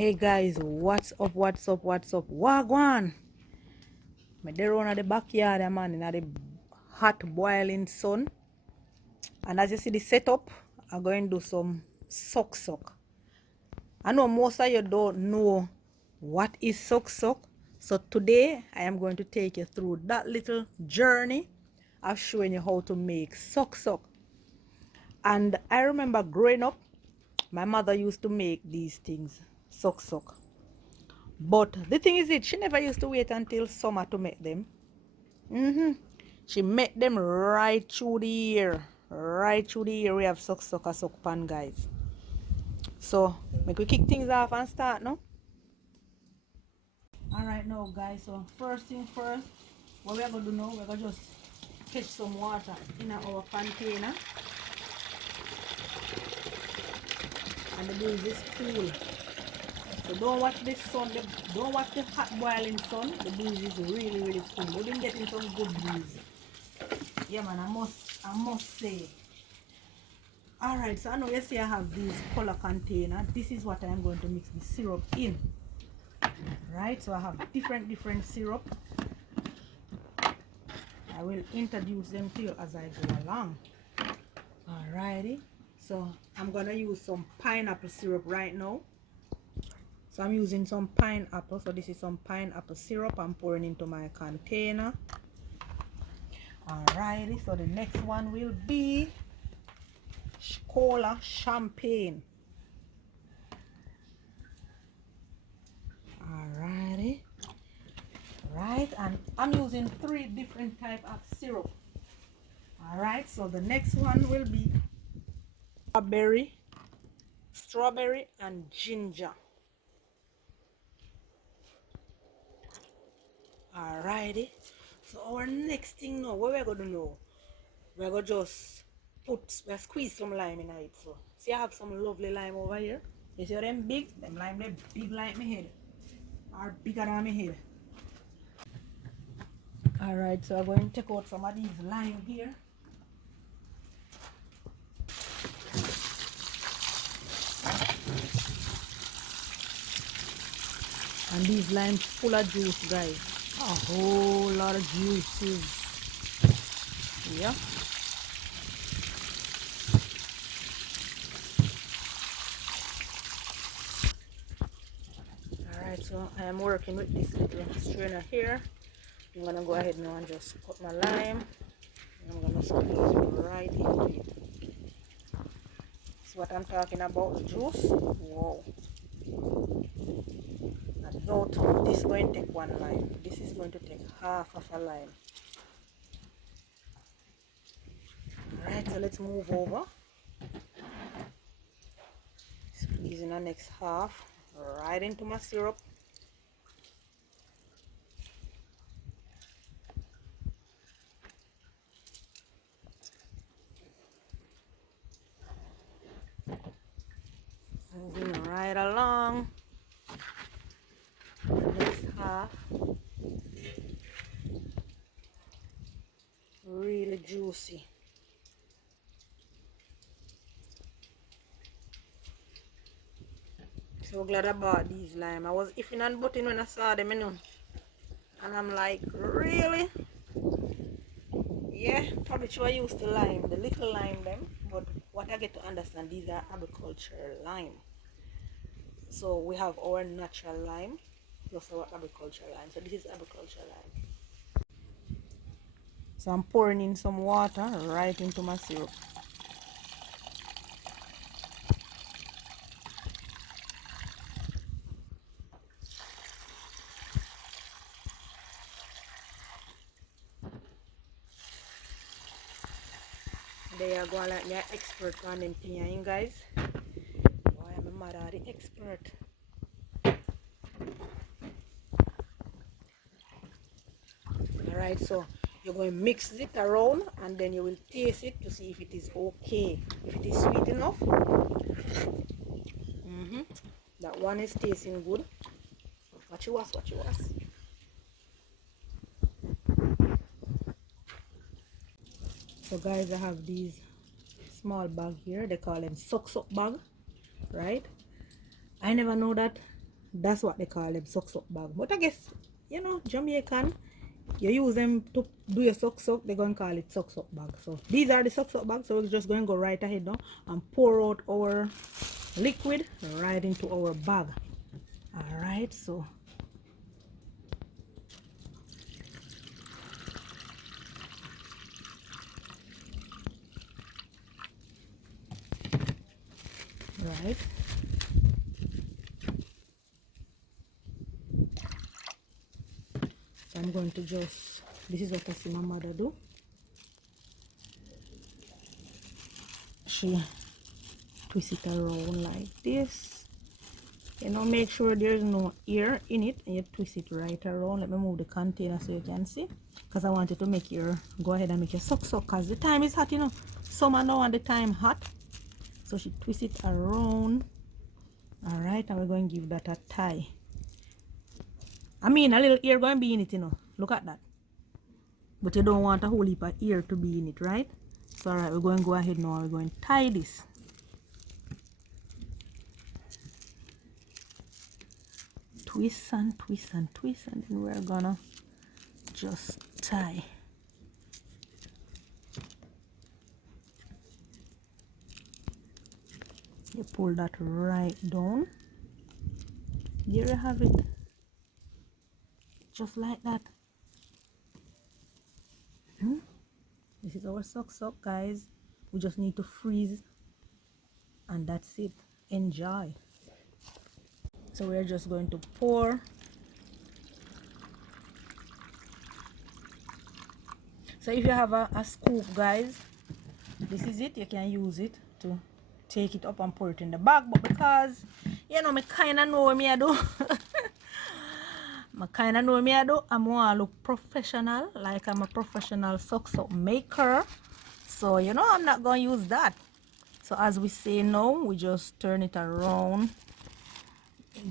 Hey guys, what's up, wagwan. Me there on the backyard, man, in the hot boiling sun. And as you see the setup, I'm going to do some suck. I know most of you don't know what is suck. So today I am going to take you through that little journey of showing you how to make suck. And I remember growing up, my mother used to make these things, suck. But the thing is, she never used to wait until summer to make them. She make them right through the year. Right through the year, we have suck pan, guys. So, make we kick things off and start now. Alright now, guys. So, first thing first, what we are going to do now, we're going to just fetch some water in our container. And the breeze is cool. So don't watch the sun, don't watch the hot boiling sun. The breeze is really cool. We've been getting some good breeze. Yeah man, I must say. Alright, so I know you see I have this color container. This is what I'm going to mix the syrup in. Right, so I have different syrup. I will introduce them to you as I go along. Alrighty, so I'm gonna use some pineapple syrup right now. So I'm using some pineapple. So this is some pineapple syrup I'm pouring into my container. Alrighty, so the next one will be cola champagne. Alrighty. Right, and I'm using 3 different type of syrup. Alright, so the next one will be strawberry and ginger. Alrighty, so our next thing now, what we're going to do, we're going to just squeeze some lime in it. So see, I have some lovely lime over here. You see them big? Them lime, they big like my head, or bigger than my head. Alright, so I'm going to take out some of these lime here. And these limes full of juice, guys. A whole lot of juices. Yeah. Alright, so I am working with this little strainer here. I'm gonna go ahead now and just cut my lime. I'm gonna squeeze it right into it. See what I'm talking about, the juice? Whoa. I doubt this is going to take 1 lime. This is going to take half of a lime. Alright, so let's move over. Squeezing the next half right into my syrup. Moving right along. The next half. Really juicy. So glad I bought these lime. I was ifing and butting when I saw them, you know. And I'm like, really? Yeah, probably sure I used to lime, the little lime them. But what I get to understand, these are agricultural lime. So we have our natural lime plus our agricultural lime. So this is agricultural lime. So I'm pouring in some water right into my syrup. There you go, like me an expert on them thing, guys. Boy, I'm a mad at the expert. Alright, so you're going to mix it around and then you will taste it to see if it is okay. If it is sweet enough. That one is tasting good. What you was. So guys, I have these small bag here. They call them suck bag, right? I never know that That's what they call them suck bag. But I guess, you know, Jamaican, you use them to do your suck, they're going to call it suck bag. So these are the suck bags. So we're just going to go right ahead now and pour out our liquid right into our bag. All right, so right. So I'm going to just, this is what I see my mother do. She twist it around like this. You know, make sure there's no air in it, and you twist it right around. Let me move the container so you can see, because I wanted to make your, go ahead and make your suck because the time is hot, you know, summer now and the time hot. So she twist it around. All right, and we're going to give that a tie. I mean, a little air going to be in it, you know. Look at that. But you don't want a whole heap of air to be in it, right? So all right, we're going to go ahead now and we're going to tie this. Twist and twist and twist, and then we're gonna just tie. You pull that right down. There you have it. Just like that. This is our sock, guys. We just need to freeze, and that's it. Enjoy. So we're just going to pour. So if you have a scoop, guys, this is it. You can use it to take it up and pour it in the bag. But because, you know, me kind of know what me I do. I kind of know what me I do. I'm want to look professional, like I'm a professional sock maker. So, you know, I'm not going to use that. So as we say now, we just turn it around,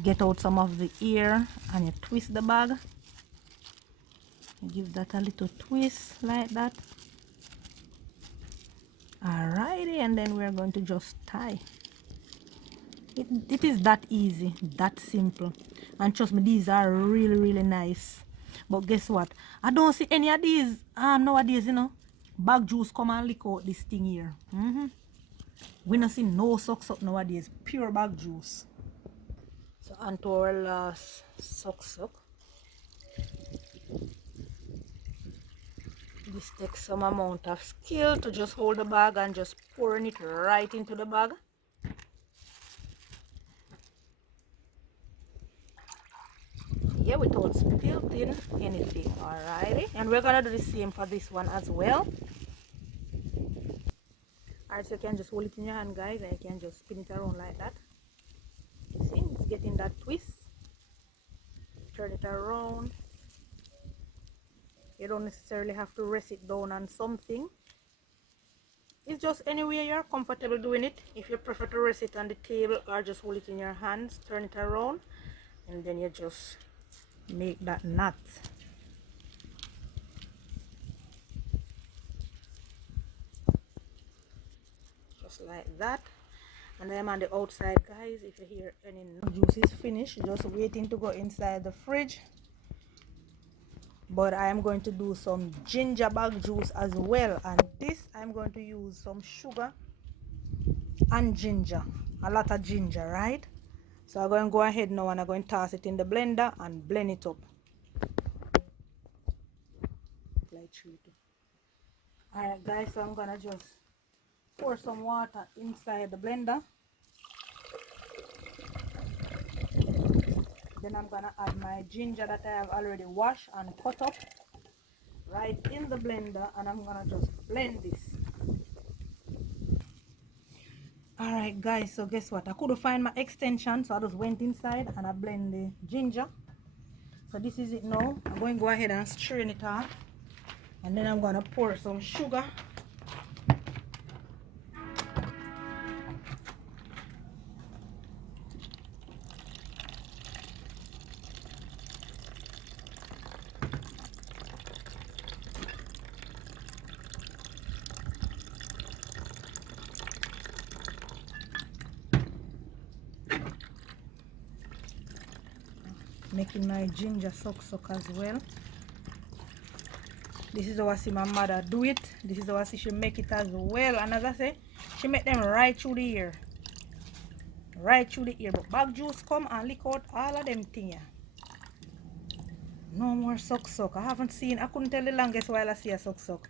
get out some of the air, and you twist the bag. You give that a little twist like that. Alrighty, and then we're going to just tie. It is that easy, that simple. And trust me, these are really nice. But guess what? I don't see any of these nowadays, you know. Bag juice come and lick out this thing here. We not see no socks up nowadays. Pure bag juice. So onto our last sock. This takes some amount of skill to just hold the bag and just pouring it right into the bag. Yeah, without spilling anything. Alrighty, and we're gonna do the same for this one as well. Alright, so you can just hold it in your hand, guys, and you can just spin it around like that. You see, it's getting that twist. Turn it around. You don't necessarily have to rest it down on something. It's just anywhere you're comfortable doing it. If you prefer to rest it on the table or just hold it in your hands, turn it around, and then you just make that knot. Just like that. And I'm on the outside, guys. If you hear any juice is finished, just waiting to go inside the fridge. But I am going to do some ginger bag juice as well, and this I'm going to use some sugar and ginger, a lot of ginger, right? So I'm going to go ahead now and I'm going to toss it in the blender and blend it up. Alright guys, so I'm gonna just pour some water inside the blender. Then I'm gonna add my ginger that I have already washed and cut up right in the blender, and I'm gonna just blend this. Alright guys, so guess what? I couldn't find my extension, so I just went inside and I blend the ginger. So this is it now. I'm going to go ahead and strain it off, and then I'm gonna pour some sugar. making my ginger suck as well. This is how I see my mother do it. This is how I see she make it as well. And as I say, she make them right through the ear. Right through the ear. But bag juice come and lick out all of them things. No more suck. I haven't seen, I couldn't tell the longest while I see a suck.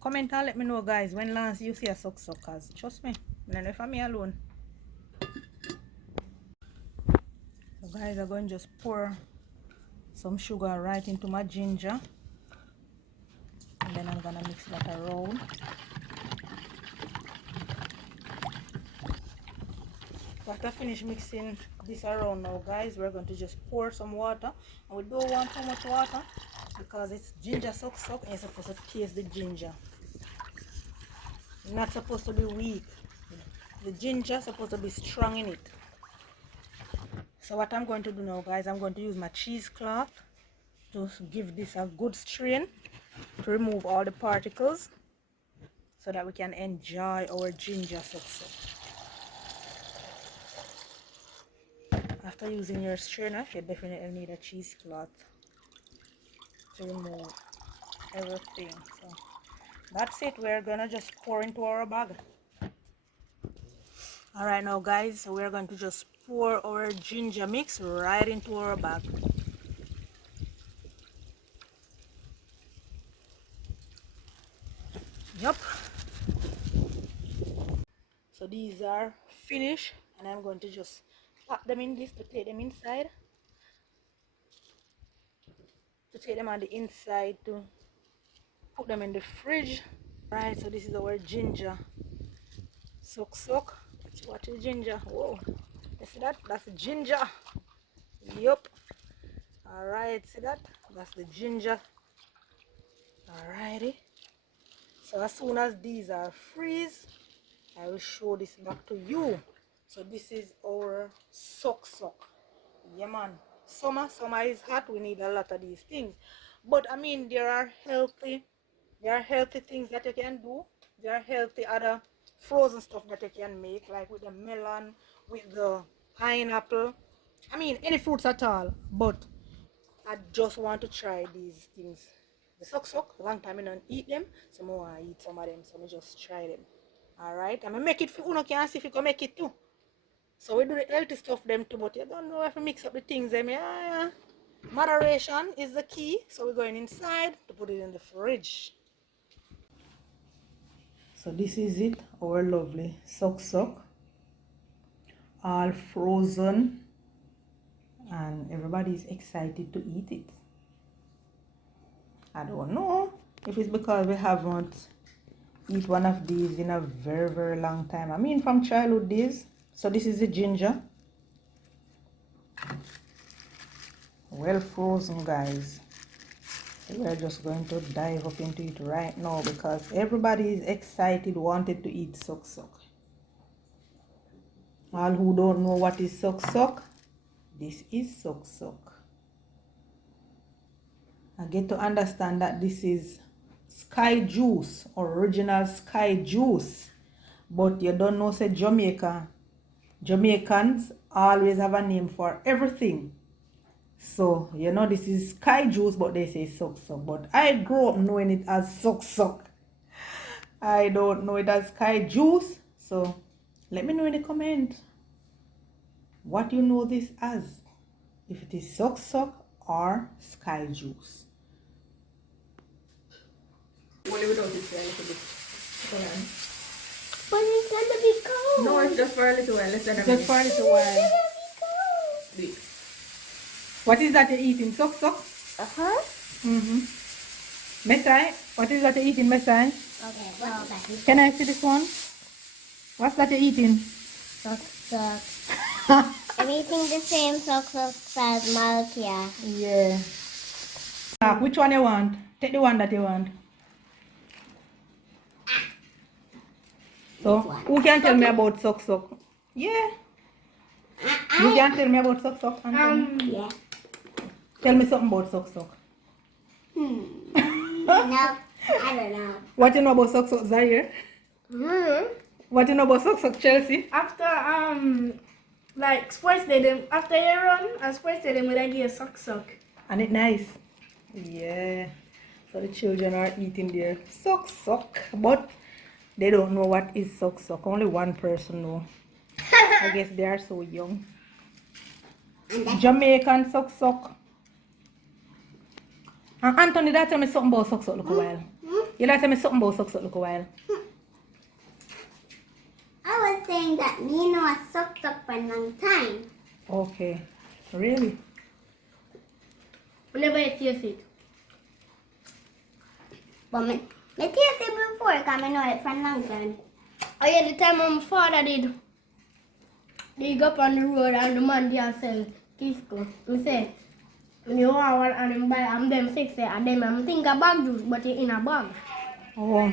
Comment and let me know, guys, when last you see a suck. Cause trust me, I don't know if I'm me alone. So guys, I'm going to just pour some sugar right into my ginger. And then I'm gonna mix that around. After I finish mixing this around now, guys, we're going to just pour some water. And we don't want too much water because it's ginger suck and you're supposed to taste the ginger. It's not supposed to be weak. The ginger is supposed to be strong in it. So what I'm going to do now, guys, I'm going to use my cheesecloth to give this a good strain to remove all the particles so that we can enjoy our ginger suck. After using your strainer, you definitely need a cheesecloth to remove everything. So that's it. We're gonna just pour into our bag. All right now, guys, so we're going to just pour our ginger mix right into our bag. Yep. So these are finished, and I'm going to just pop them in this to take them inside. To take them on the inside to put them in the fridge. Right, so this is our ginger suck. Watch the ginger. Whoa, you see that? That's the ginger. Yup. All right, see that? That's the ginger. Alrighty. So as soon as these are freeze, I will show this back to you. So this is our suck. Yeah, man. Summer is hot. We need a lot of these things. But I mean, there are healthy things that you can do. There are healthy other frozen stuff that you can make, like with the melon, with the pineapple. I mean, any fruits at all. But I just want to try these things. The suck, long time I don't eat them, so I want to eat some of them, so I just try them. Alright, I'm going to make it for you, can see if you can make it too. So we do the healthy stuff them too, but you don't know if you mix up the things them, yeah. Moderation is the key, so we're going inside to put it in the fridge. So this is it, our lovely suck, all frozen, and everybody is excited to eat it. I don't know if it's because we haven't eat one of these in a very long time. I mean, from childhood days. So this is the ginger, well frozen, guys. So we're just going to dive up into it right now because everybody is excited, wanted to eat suck. All who don't know what is suck, this is suck. I get to understand that this is sky juice, original sky juice. But you don't know, say Jamaicans always have a name for everything. So, you know, this is sky juice, but they say suck. But I grew up knowing it as suck. I don't know it as sky juice. So, let me know in the comment what you know this as. If it is suck or sky juice. Only without it for a little bit. But it's gonna be cold. No, it's just for a little while. Just for a little while. Wait. What is that you're eating? Suck? Uh-huh. Mesai, what is that you're eating, Mesai? Okay, well, that is Can I see this one? What's that you're eating? suck. I'm eating the same suck as Malkia. Yeah. Which one you want? Take the one that you want. So, who can tell me about suck? Yeah. You can tell me about suck, Anthony? Yeah. Tell me something about suck. No, I don't know. What you know about suck, Zaire? What you know about suck, Chelsea? After Like sports day them after you run and sports day them would I give you suck. And it nice. Yeah. So the children are eating their suck. But they don't know what is suck. Only one person know. I guess they are so young. And that's Jamaican suck. And Anthony, that tell me something about suck look a while. You like tell me something about suck look a while. I was saying that me know a suck for a long time. Okay. Really? Whenever you taste it. But me taste it before because I know it for a long time. Oh yeah, the time my father did. They go up on the road and the man there sell Kisco. Me say, when you want one and him buy them 6 and them think a bag juice, but it in a bag. Oh.